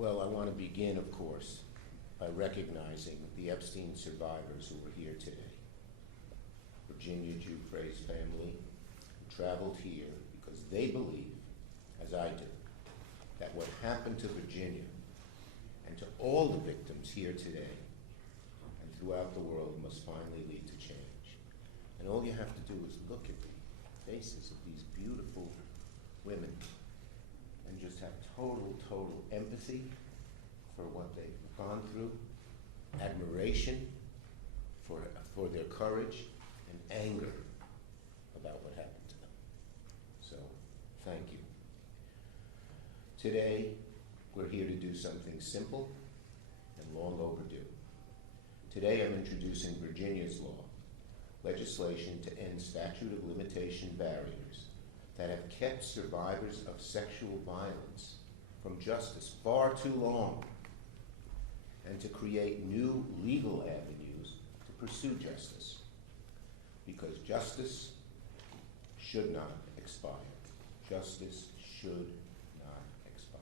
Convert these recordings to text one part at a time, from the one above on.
Well, I want to begin, of course, by recognizing the Epstein survivors who were here today. Virginia Giuffre's family, who traveled here because they believe, as I do, that what happened to Virginia and to all the victims here today and throughout the world must finally lead to change. And all you have to do is look at the faces of these beautiful women and just have total empathy for what they've gone through, admiration for their courage, and anger about what happened to them. So, thank you. Today, we're here to do something simple and long overdue. Today, I'm introducing Virginia's law, legislation to end statute of limitation barriers that have kept survivors of sexual violence from justice far too long, and to create new legal avenues to pursue justice. Because justice should not expire. Justice should not expire.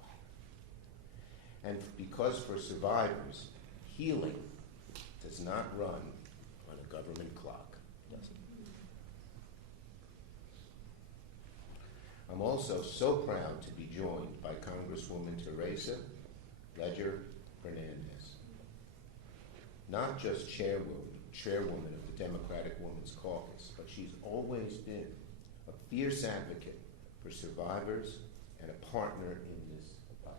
And because for survivors, healing does not run on a government clock. I'm also so proud to be joined by Congresswoman Teresa Leger Fernandez, not just chairwoman of the Democratic Women's Caucus, but she's always been a fierce advocate for survivors and a partner in this fight.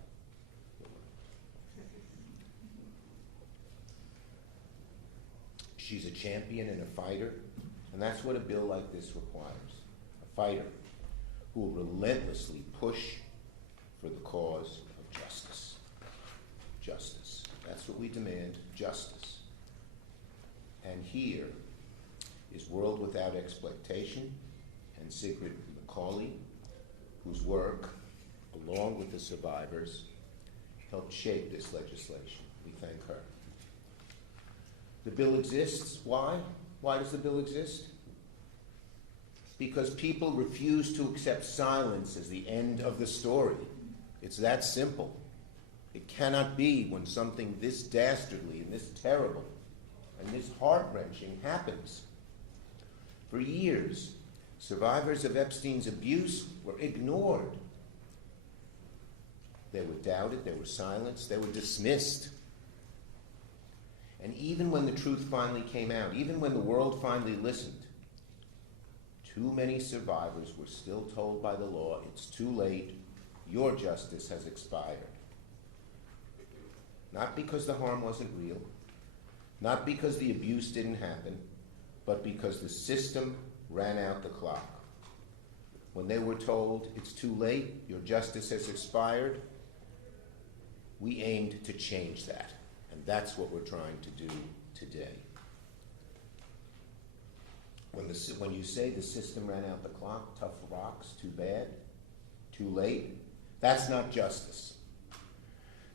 She's a champion and a fighter, and that's what a bill like this requires, a fighter who will relentlessly push for the cause of justice. Justice. That's what we demand, justice. And here is World Without Exploitation and Sigrid Macaulay, whose work, along with the survivors, helped shape this legislation. We thank her. The bill exists. Why? Why does the bill exist? Because people refuse to accept silence as the end of the story. It's that simple. It cannot be when something this dastardly and this terrible and this heart-wrenching happens. For years, survivors of Epstein's abuse were ignored. They were doubted, they were silenced, they were dismissed. And even when the truth finally came out, even when the world finally listened, too many survivors were still told by the law, it's too late, your justice has expired. Not because the harm wasn't real, not because the abuse didn't happen, but because the system ran out the clock. When they were told, it's too late, your justice has expired, we aimed to change that. And that's what we're trying to do today. When you say the system ran out the clock, tough rocks, too bad, too late, that's not justice.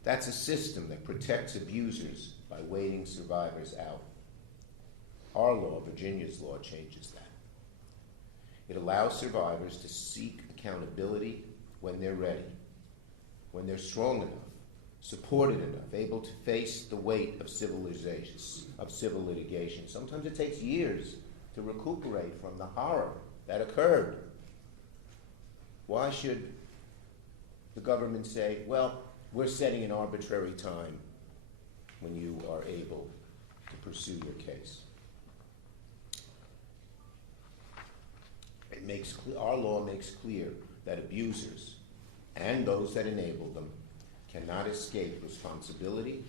That's a system that protects abusers by waiting survivors out. Our law, Virginia's law, changes that. It allows survivors to seek accountability when they're ready, when they're strong enough, supported enough, able to face the weight of civil litigation. Sometimes it takes years to recuperate from the horror that occurred. Why should the government say, well, we're setting an arbitrary time when you are able to pursue your case? Our law makes clear that abusers and those that enable them cannot escape responsibility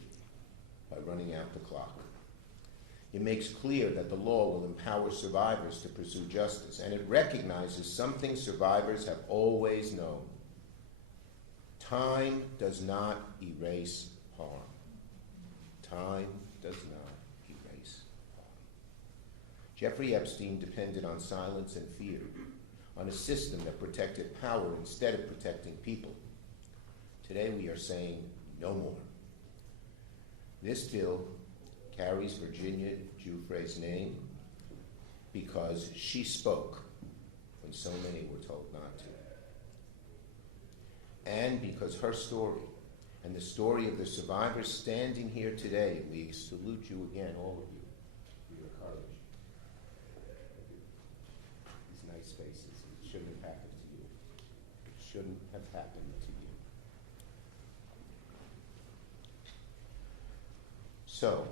by running out the clock. It makes clear that the law will empower survivors to pursue justice, and it recognizes something survivors have always known. Time does not erase harm. Time does not erase harm. Jeffrey Epstein depended on silence and fear, on a system that protected power instead of protecting people. Today we are saying no more. This bill carries Virginia Giuffre's name because she spoke when so many were told not to. And because her story And the story of the survivors standing here today, we salute you again, all of you, for your courage. These nice faces, it shouldn't have happened to you. It shouldn't have happened to you. So,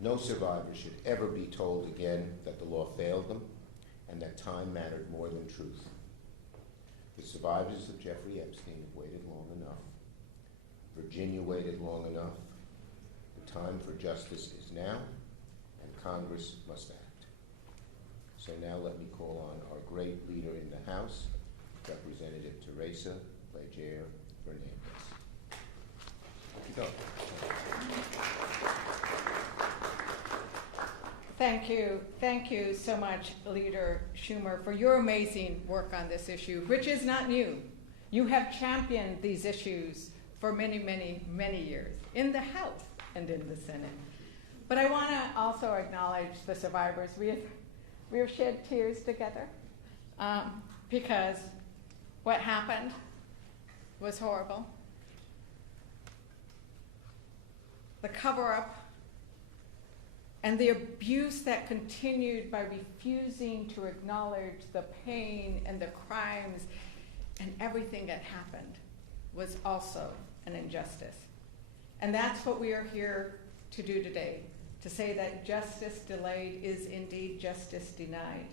no survivor should ever be told again that the law failed them and that time mattered more than truth. The survivors of Jeffrey Epstein have waited long enough. Virginia waited long enough. The time for justice is now, and Congress must act. So now let me call on our great leader in the House, Representative Teresa Leger Fernandez. Off you go. Thank you. Thank you so much, Leader Schumer, for your amazing work on this issue, which is not new. You have championed these issues for many, many, many years in the House and in the Senate. But I want to also acknowledge the survivors. We have shed tears together because what happened was horrible. The cover-up and the abuse that continued by refusing to acknowledge the pain and the crimes and everything that happened was also an injustice. And that's what we are here to do today, to say that justice delayed is indeed justice denied.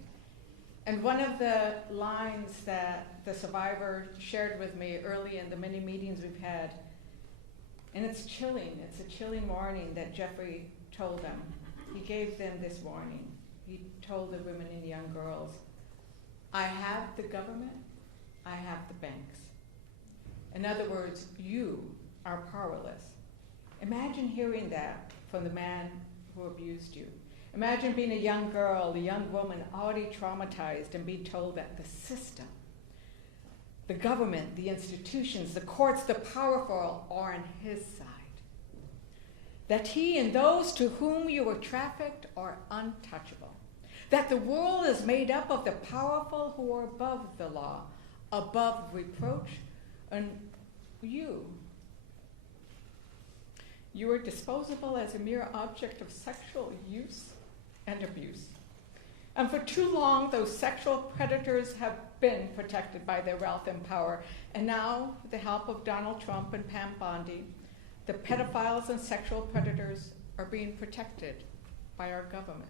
And one of the lines that the survivor shared with me early in the many meetings we've had, and it's chilling, it's a chilling warning that Jeffrey told them. He gave them this warning. He told the women and young girls, I have the government, I have the banks. In other words, you are powerless. Imagine hearing that from the man who abused you. Imagine being a young girl, a young woman already traumatized and being told that the system, the government, the institutions, the courts, the powerful are on his side. That he and those to whom you were trafficked are untouchable. That the world is made up of the powerful who are above the law, above reproach, and you are disposable as a mere object of sexual use and abuse. And for too long, those sexual predators have been protected by their wealth and power. And now, with the help of Donald Trump and Pam Bondi, the pedophiles and sexual predators are being protected by our government.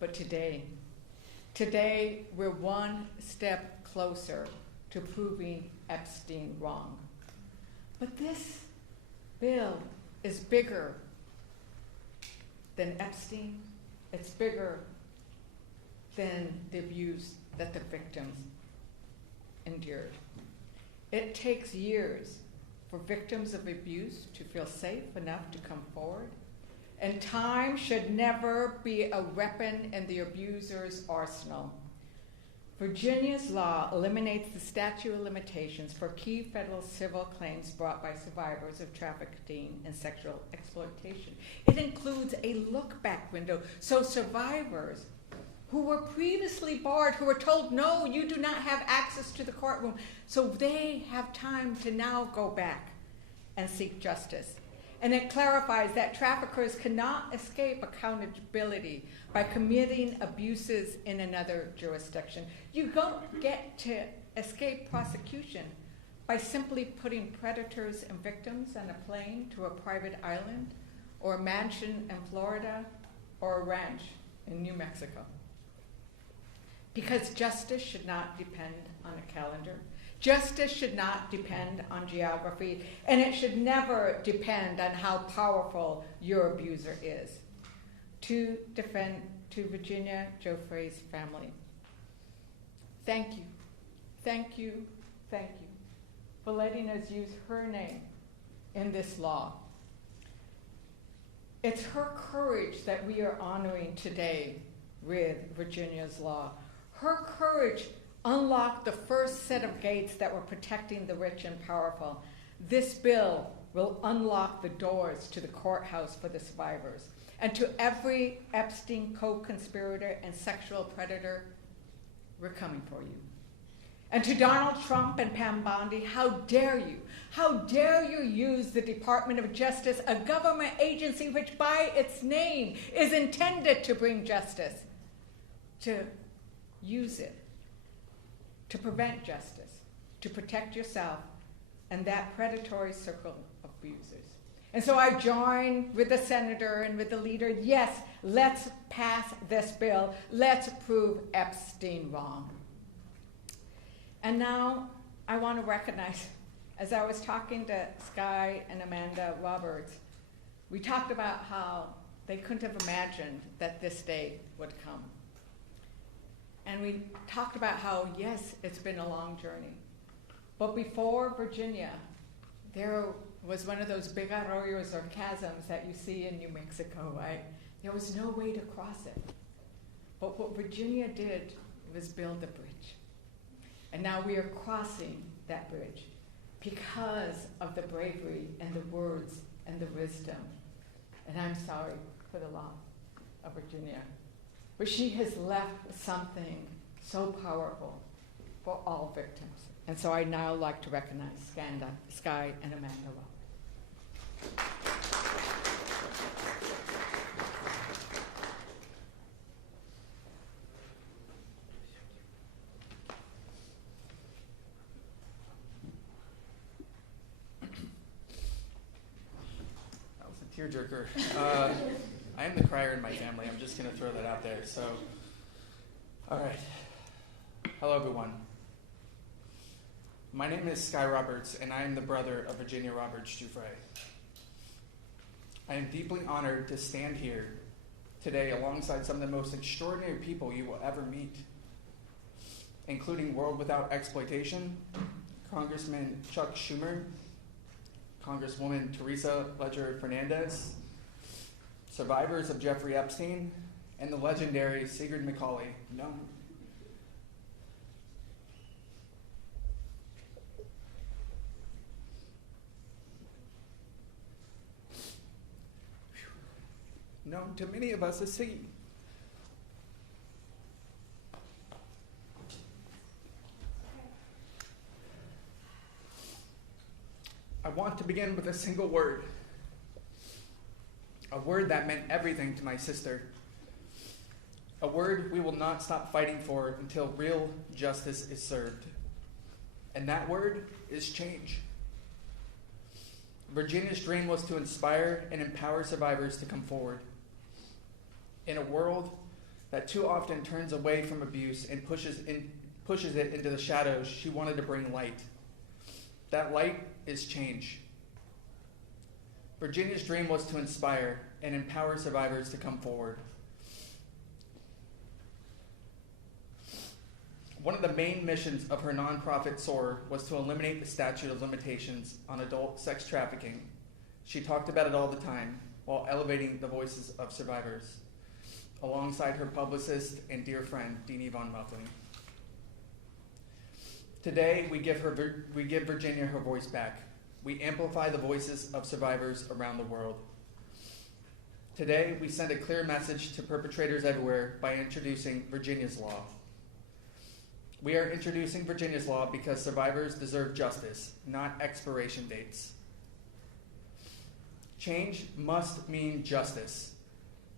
But today, we're one step closer to proving Epstein wrong. But this bill is bigger than Epstein. It's bigger than the abuse that the victims endured. It takes years for victims of abuse to feel safe enough to come forward. And time should never be a weapon in the abuser's arsenal. Virginia's law eliminates the statute of limitations for key federal civil claims brought by survivors of trafficking and sexual exploitation. It includes a look-back window, so survivors who were previously barred, who were told, no, you do not have access to the courtroom, so they have time to now go back and seek justice. And it clarifies that traffickers cannot escape accountability by committing abuses in another jurisdiction. You don't get to escape prosecution by simply putting predators and victims on a plane to a private island, or a mansion in Florida, or a ranch in New Mexico. Because justice should not depend on a calendar. Justice should not depend on geography, and it should never depend on how powerful your abuser is. To Virginia Giuffre's family, thank you, thank you, thank you for letting us use her name in this law. It's her courage that we are honoring today with Virginia's law. Her courage unlocked the first set of gates that were protecting the rich and powerful. This bill will unlock the doors to the courthouse for the survivors. And to every Epstein co-conspirator and sexual predator, we're coming for you. And to Donald Trump and Pam Bondi, how dare you? How dare you use the Department of Justice, a government agency which by its name is intended to bring justice, to use it to prevent justice, to protect yourself and that predatory circle of abusers. And so I join with the senator and with the leader. Yes, let's pass this bill. Let's prove Epstein wrong. And now I want to recognize, as I was talking to Sky and Amanda Roberts, we talked about how they couldn't have imagined that this day would come. And we talked about how, yes, it's been a long journey. But before Virginia, there was one of those big arroyos or chasms that you see in New Mexico, right? There was no way to cross it. But what Virginia did was build a bridge. And now we are crossing that bridge because of the bravery and the words and the wisdom. And I'm sorry for the loss of Virginia. But she has left something so powerful for all victims. And so I now like to recognize Sky and Amanda Roberts. That was a tearjerker. I am the crier in my family. I'm just going to throw that out there. So, all right. Hello, everyone. My name is Sky Roberts, and I am the brother of Virginia Roberts Giuffre. I am deeply honored to stand here today alongside some of the most extraordinary people you will ever meet, including World Without Exploitation, Congressman Chuck Schumer, Congresswoman Teresa Ledger Fernandez, survivors of Jeffrey Epstein, and the legendary Sigrid Macaulay. No. Known to many of us as Siggy. I want to begin with a single word. A word that meant everything to my sister. A word we will not stop fighting for until real justice is served. And that word is change. Virginia's dream was to inspire and empower survivors to come forward. In a world that too often turns away from abuse and pushes it into the shadows, she wanted to bring light. That light is change. Virginia's dream was to inspire and empower survivors to come forward. One of the main missions of her nonprofit SOAR was to eliminate the statute of limitations on adult sex trafficking. She talked about it all the time while elevating the voices of survivors, alongside her publicist and dear friend, Deanie von Muffling. Today, we give Virginia her voice back. We amplify the voices of survivors around the world. Today, we send a clear message to perpetrators everywhere by introducing Virginia's Law. We are introducing Virginia's Law because survivors deserve justice, not expiration dates. Change must mean justice,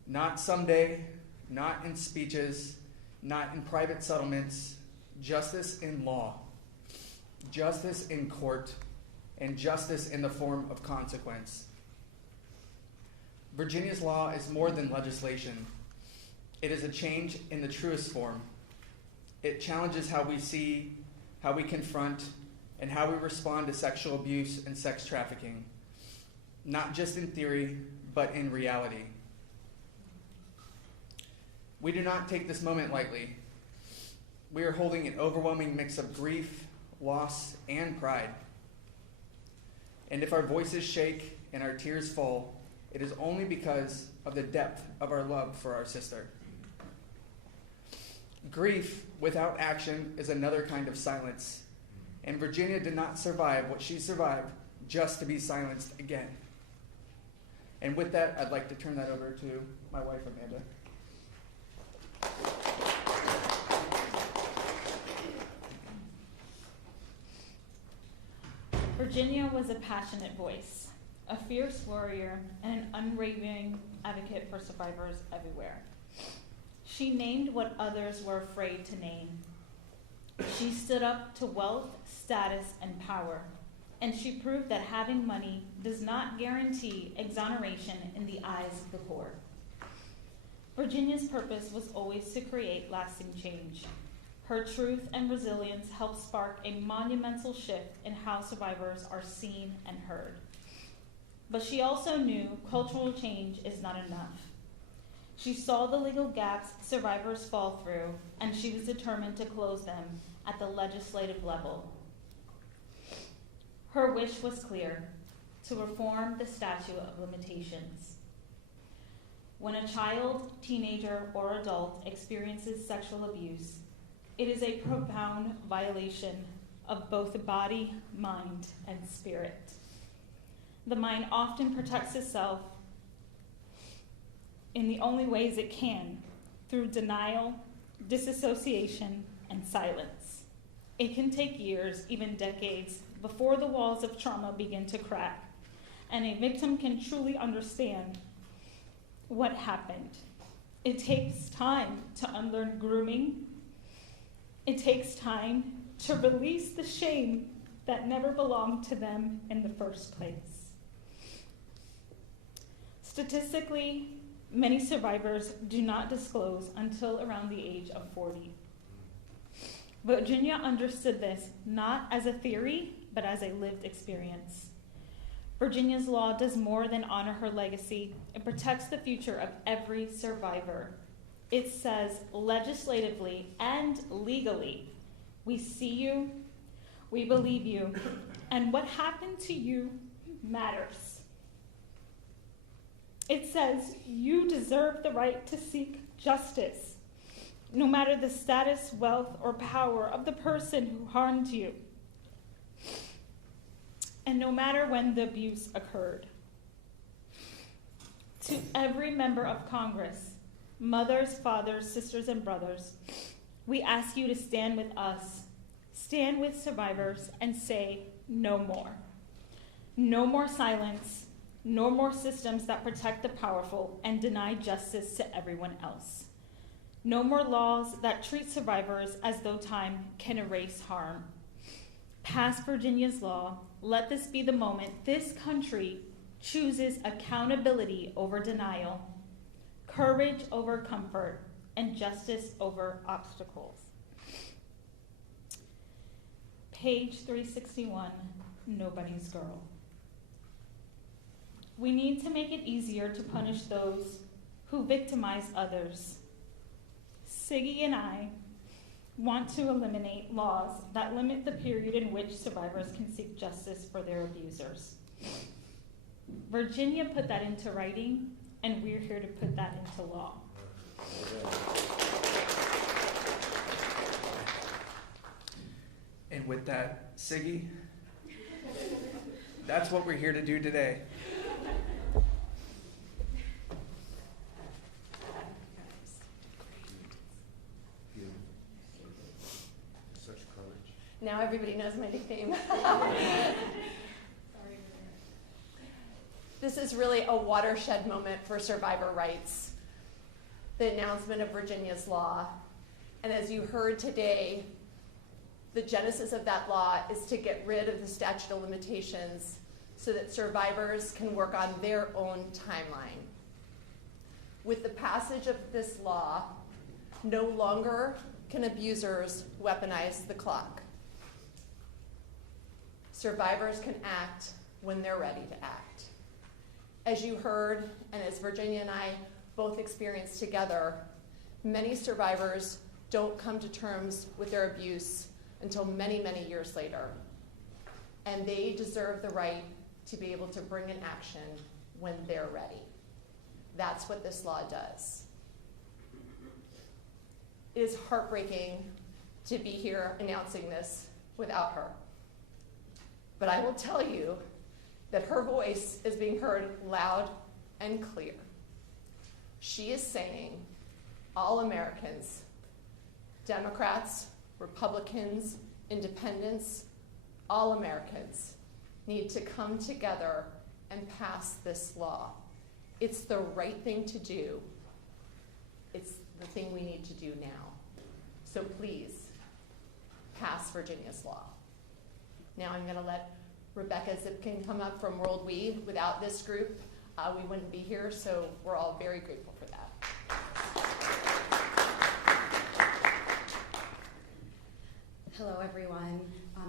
not someday, not in speeches, not in private settlements, justice in law, justice in court, and justice in the form of consequence. Virginia's Law is more than legislation. It is a change in the truest form. It challenges how we see, how we confront, and how we respond to sexual abuse and sex trafficking, not just in theory, but in reality. We do not take this moment lightly. We are holding an overwhelming mix of grief, loss, and pride. And if our voices shake and our tears fall, it is only because of the depth of our love for our sister. Grief without action is another kind of silence, and Virginia did not survive what she survived just to be silenced again. And with that, I'd like to turn that over to my wife, Amanda. Virginia was a passionate voice, a fierce warrior, and an unwavering advocate for survivors everywhere. She named what others were afraid to name. She stood up to wealth, status, and power, and she proved that having money does not guarantee exoneration in the eyes of the poor. Virginia's purpose was always to create lasting change. Her truth and resilience helped spark a monumental shift in how survivors are seen and heard. But she also knew cultural change is not enough. She saw the legal gaps survivors fall through, and she was determined to close them at the legislative level. Her wish was clear: to reform the statute of limitations. When a child, teenager, or adult experiences sexual abuse, it is a profound violation of both the body, mind, and spirit. The mind often protects itself in the only ways it can, through denial, disassociation, and silence. It can take years, even decades, before the walls of trauma begin to crack, and a victim can truly understand what happened. It takes time to unlearn grooming. It takes time to release the shame that never belonged to them in the first place. Statistically, many survivors do not disclose until around the age of 40. Virginia understood this not as a theory, but as a lived experience. Virginia's law does more than honor her legacy. It protects the future of every survivor. It says legislatively and legally, we see you, we believe you, and what happened to you matters. It says you deserve the right to seek justice, no matter the status, wealth, or power of the person who harmed you, and no matter when the abuse occurred. To every member of Congress, mothers, fathers, sisters, and brothers, we ask you to stand with us, stand with survivors, and say no more. No more silence, no more systems that protect the powerful and deny justice to everyone else. No more laws that treat survivors as though time can erase harm. Pass Virginia's law. Let this be the moment this country chooses accountability over denial, courage over comfort, and justice over obstacles. Page 361, Nobody's Girl. We need to make it easier to punish those who victimize others. Siggy and I want to eliminate laws that limit the period in which survivors can seek justice for their abusers. Virginia put that into writing, and we're here to put that into law. And with that, Siggy, that's what we're here to do today. Such courage. Now everybody knows my nickname. This is really a watershed moment for survivor rights, the announcement of Virginia's law. And as you heard today, the genesis of that law is to get rid of the statute of limitations so that survivors can work on their own timeline. With the passage of this law, no longer can abusers weaponize the clock. Survivors can act when they're ready to act. As you heard, and as Virginia and I both experienced together, many survivors don't come to terms with their abuse until many, many years later. And they deserve the right to be able to bring an action when they're ready. That's what this law does. It is heartbreaking to be here announcing this without her. But I will tell you that her voice is being heard loud and clear. She is saying, all Americans, Democrats, Republicans, Independents, all Americans, need to come together and pass this law. It's the right thing to do. It's the thing we need to do now. So please, pass Virginia's law. Now I'm going to let Rebecca Zipkin come up from World We. Without this group, we wouldn't be here, so we're all very grateful for that. Hello, everyone.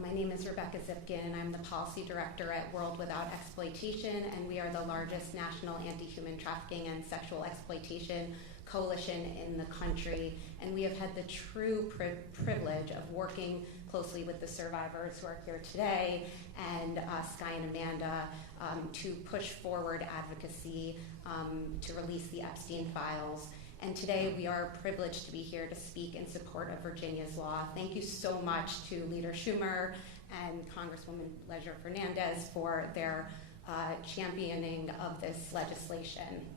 My name is Rebecca Zipkin, and I'm the Policy Director at World Without Exploitation, and we are the largest national anti-human trafficking and sexual exploitation coalition in the country. And we have had the true privilege of working closely with the survivors who are here today, and Sky and Amanda, to push forward advocacy to release the Epstein files. And today we are privileged to be here to speak in support of Virginia's law. Thank you so much to Leader Schumer and Congresswoman Fernandez for their championing of this legislation.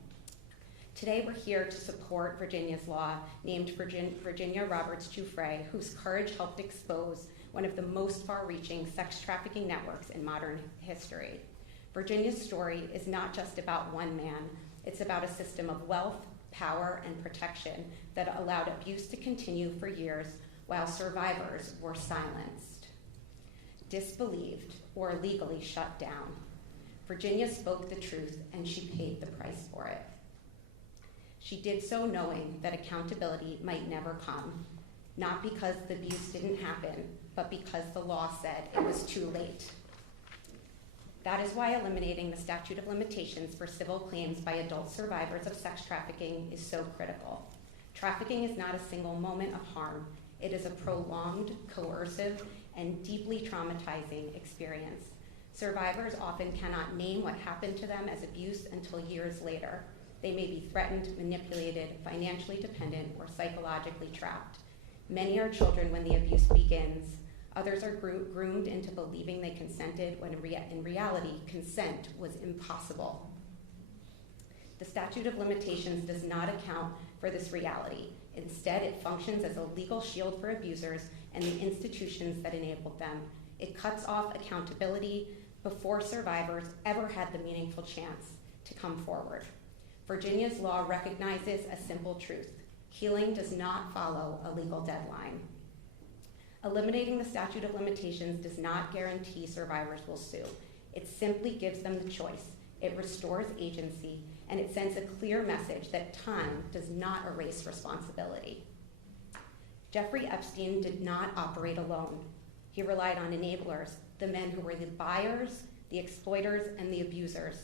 Today we're here to support Virginia's law, named Virginia Roberts Giuffre, whose courage helped expose one of the most far-reaching sex trafficking networks in modern history. Virginia's story is not just about one man, it's about a system of wealth, power, and protection that allowed abuse to continue for years while survivors were silenced, disbelieved, or legally shut down. Virginia spoke the truth, and she paid the price for it. She did so knowing that accountability might never come, not because the abuse didn't happen, but because the law said it was too late. That is why eliminating the statute of limitations for civil claims by adult survivors of sex trafficking is so critical. Trafficking is not a single moment of harm. It is a prolonged, coercive, and deeply traumatizing experience. Survivors often cannot name what happened to them as abuse until years later. They may be threatened, manipulated, financially dependent, or psychologically trapped. Many are children when the abuse begins. Others are groomed into believing they consented when in reality, consent was impossible. The statute of limitations does not account for this reality. Instead, it functions as a legal shield for abusers and the institutions that enabled them. It cuts off accountability before survivors ever had the meaningful chance to come forward. Virginia's law recognizes a simple truth. Healing does not follow a legal deadline. Eliminating the statute of limitations does not guarantee survivors will sue. It simply gives them the choice. It restores agency, and it sends a clear message that time does not erase responsibility. Jeffrey Epstein did not operate alone. He relied on enablers, the men who were the buyers, the exploiters, and the abusers.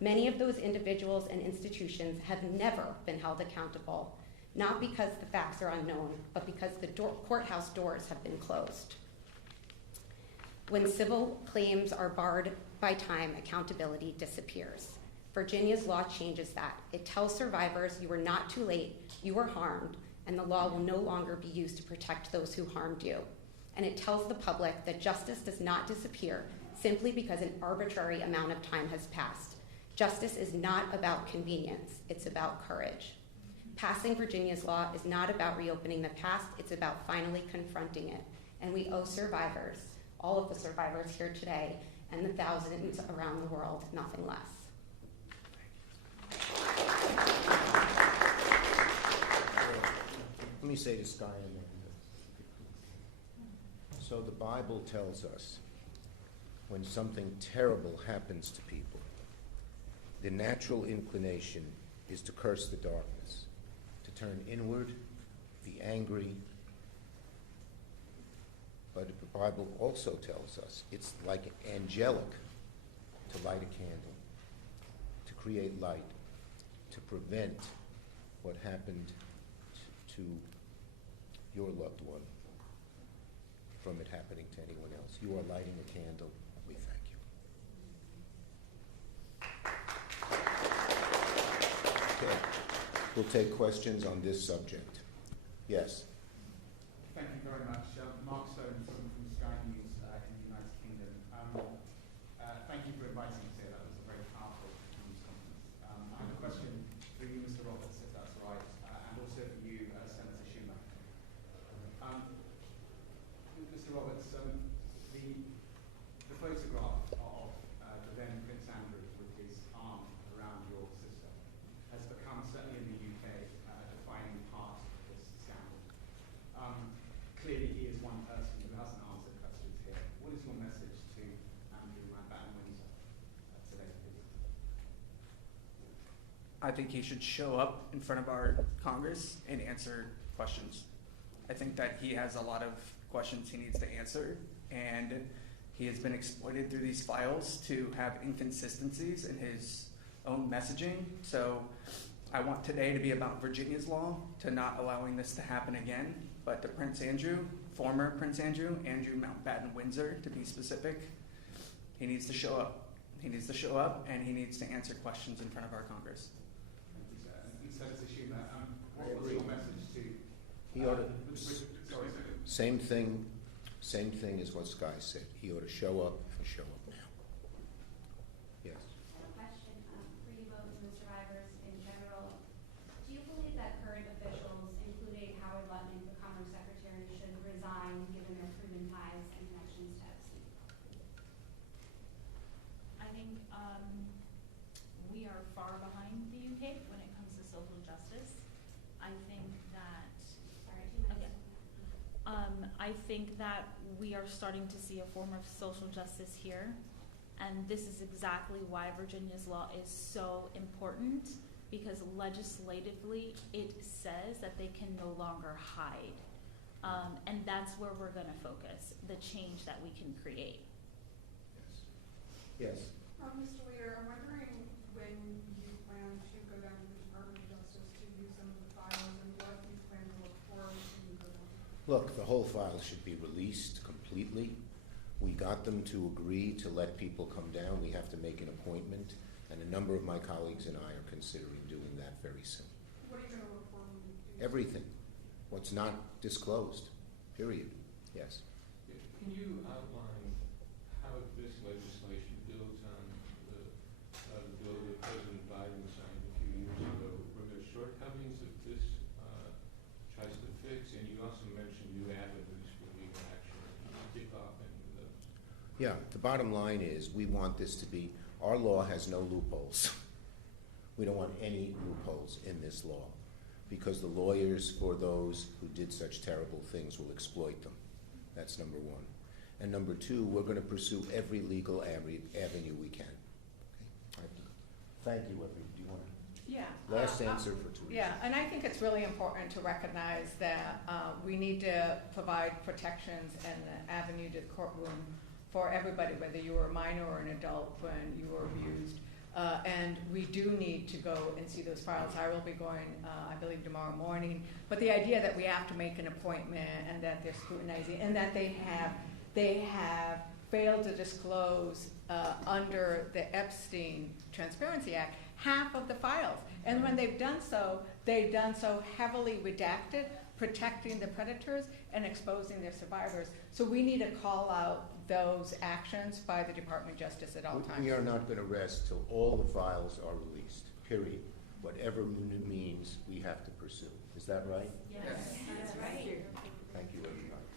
Many of those individuals and institutions have never been held accountable, not because the facts are unknown, but because the courthouse doors have been closed. When civil claims are barred by time, accountability disappears. Virginia's law changes that. It tells survivors you were not too late, you were harmed, and the law will no longer be used to protect those who harmed you. And it tells the public that justice does not disappear simply because an arbitrary amount of time has passed. Justice is not about convenience, it's about courage. Passing Virginia's law is not about reopening the past, it's about finally confronting it. And we owe survivors, all of the survivors here today, and the thousands around the world, nothing less. Let me say to Sky and Amanda. So the Bible tells us when something terrible happens to people, the natural inclination is to curse the darkness, to turn inward, be angry. But the Bible also tells us it's like angelic to light a candle, to create light, to prevent what happened to your loved one from it happening to anyone else. You are lighting a candle. We thank you. Okay. We'll take questions on this subject. Yes. Thank you very much. Mark Stone from Sky News in the United Kingdom. Thank you for inviting us here. That was a very powerful news conference. I have a question for you, Mr. Roberts, if that's right, and also for you, Senator Schumer. Mr. Roberts, the photograph of I think he should show up in front of our Congress and answer questions. I think that he has a lot of questions he needs to answer, and he has been exploited through these files to have inconsistencies in his own messaging. So I want today to be about Virginia's law, to not allowing this to happen again, but to Prince Andrew, former Prince Andrew Mountbatten Windsor to be specific, he needs to show up. He needs to show up, and he needs to answer questions in front of our Congress. Thank you, sir. And Senator Schumer, what was your message to... He ought to, sorry. same thing as what Sky said. He ought to show up and show up now. Yes. I have a question for you both and the survivors in general. Do you believe that current officials, including Howard Lutnick, the Commerce Secretary, should resign given their proven ties and connections to Epstein? I think we are far behind the UK when it comes to social justice. I think that Sorry, 2 minutes. I think that we are starting to see a form of social justice here, and this is exactly why Virginia's law is so important, because legislatively it says that they can no longer hide, and that's where we're going to focus, the change that we can create. Yes. Mr. Leader, I'm wondering when you plan to go down to the Department of Justice to view some of the files and what you plan to look for when you go down. Look, the whole file should be released completely. We got them to agree to let people come down. We have to make an appointment, and a number of my colleagues and I are considering doing that very soon. What are you going to look for when you do Everything. What's not disclosed, period. Yes. Can you outline how this legislation builds on the bill that President Biden signed a few years ago? Were there shortcomings that this tries to fix? And you also mentioned new avenues for legal action. Can you kick off any of those? Yeah, the bottom line is we want this to be, our law has no loopholes. We don't want any loopholes in this law, because the lawyers for those who did such terrible things will exploit them. That's number one. And number two, we're going to pursue every legal avenue we can. Okay? Thank you, everyone. Do you want to? Yeah. Last answer for Teresa. Yeah, and I think it's really important to recognize that we need to provide protections and an avenue to the courtroom for everybody, whether you were a minor or an adult when you were abused. And we do need to go and see those files. I will be going, I believe, tomorrow morning. But the idea that we have to make an appointment and that they're scrutinizing and that they have failed to disclose under the Epstein Transparency Act half of the files. And when they've done so heavily redacted, protecting the predators and exposing their survivors. So we need to call out those actions by the Department of Justice at all times. We are not going to rest till all the files are released, period. Whatever means we have to pursue. Is that right? Yes, that's right. Thank you, everybody.